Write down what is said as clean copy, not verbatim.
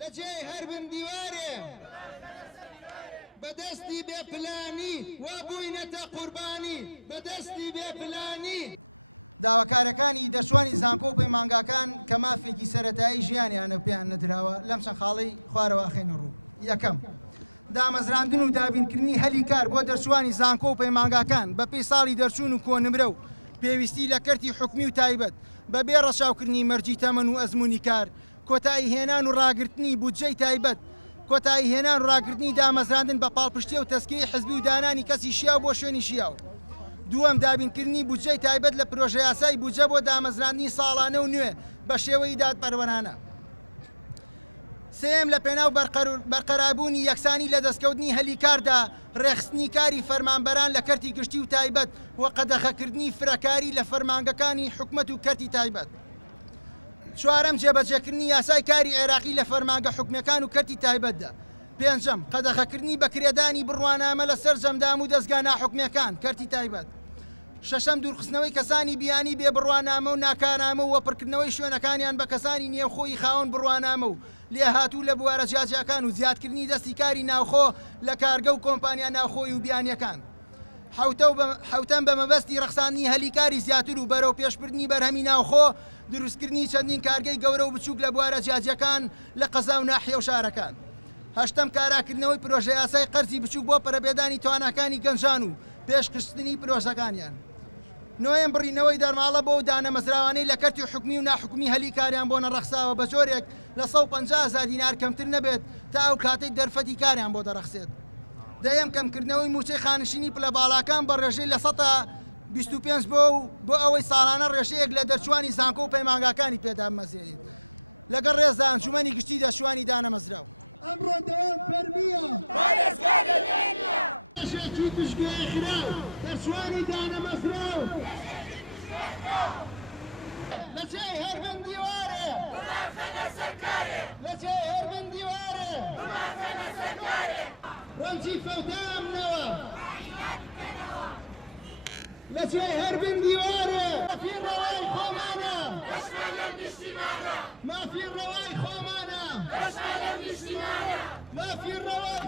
لجێی هەر بن دیوارێ بەدەستی بێپلانی وا بووینەتە قوربانی بەدەستی بێپلانی. داواکارەکانی دەرچوانی زانکۆ و پەیمانگاکان کە مافێکی سەرەتایی ژیانیانە پێیان نەدراوە لەم چەند خاڵەی خوارەوە ئەخێنە ڕوو. یەکەم، دامەزراندن و دابینکردنی هەلی کار بۆ دەرچوانی زانکۆ و پەیمانگاکان بە پێی ساڵی دەرچوون و کۆنمرە و پێویستی لە کەرتی حکومی و تایبەت بەبێ ڕەچاوکردنی مەرجی تەمەن و ئەزمموی کار، کۆتایی هێنان و ڕاگررتنی بودجەی تایبەت، کۆتایی هێنان و ڕاگررتنی دامەزراندن بە پاڵپشتێ و تەسکەی حزبی و دانانی کەسی شیاو بۆ شوێنی شیاو. دووەم، دابینکردنی بودجەی تایبەت لە پرۆژە یاسای بودجە بۆ دامەزراندنی ساڵانە و نوێ بە شێوەی دادپەروەرانە. سێم، لە پێناو بەرقەرابوونی یەکسانی لە دەستکەوتنی هەلی کاردا ڕێخستنی کاری فەرمانبەران لە کەرتی گشتی و تایبەت و قەدەخەکردنی فرەکاری لە فەرمانگەکانی حکومەت و کەرتی تایبەت. چوارەم، جێبەجێکردنی یاسای کاری عێراقی لە فەرمانگە حکومەکان و کەرتی تایبەتدا. پێنجەم، قەدەخەکردنی بەکرێدانی بڕوانامە لە سەر جەمدام و دەستگا ناحکومەکان کەرتی تایبەت. شەشەم، دوورخستنەوەی کەسانی بیانی بێ بڕوانامە و ناکارامە و وەپڕکردنەوەی شوێنەکانیان بە کەسانی نێوخۆی خاوەن بڕوانامە و لێهاتوو لە بوارە جیاجیەکان و زیادکردنی دەستی کاری ناوخۆ لە کارگە و کۆمپانیا ناوخۆی و بیانیەکان. حوتەم، بە مەبەستی ڕەخساندنی هەلیکاری زیاتر و بەرەو پێشبردنی بەرهەمی ناوخۆ دروستکردنی چەندین کارگەی گەورە و بچووک لە بوارە جیاجیەکان لە قەزا و ناحیە و شارەکان. هەشتەم، کاراکردنەوەی پرۆژە یاسای قەرزی بچووک بۆ پەرەبێدانی تواناکانی گەنجان و پێشکەشتنی پرۆژەکانیان. نوێم، بڕینەوەی دەرماڵە بۆ دانەمەزراوانەی لە کەرتی حکومی و ناحکومی هەلیکاریان بۆ نەڕەخساوە بە جۆرێک لە 150,000 دینار کەمتر نەبێت تا ئەو کاتەی دەرفەتی کاریان بۆ دەڕەخسێت. دەیەم، کەمکردنەوەی موچەی خانشینی پلە باڵاکان بە ڕێژەی لە 125 بۆ ئەوەی ساڵانە ڕێژەیەک لە دەرچوانی زانکۆ و پەیمانگاکانی پێدامەزرێت لەگەڵ ڕێزە ئەنجومەنی گشتی دەرچوانی دانەمەزراو. ئەمڕۆ دەوام فەرمیە پارێزگار لێنیە شێکی پشتگوێی خراو دەرچوانی دانەمەزراو لەچێ هەر بن دیوارێ بمافەنە سەرکارێ لەچێ هەر بن دیوارێ بمافەنە سەرکارێ ڕەنجی فەوتامنەوە لەچێ هەر بن دیوارێ مافی ڕەوای خۆمانە دەشمەلەم نیشتیمانە مافی ڕەوای خۆمانە دەشمەلەم نیشتیمانە مافی ڕەوای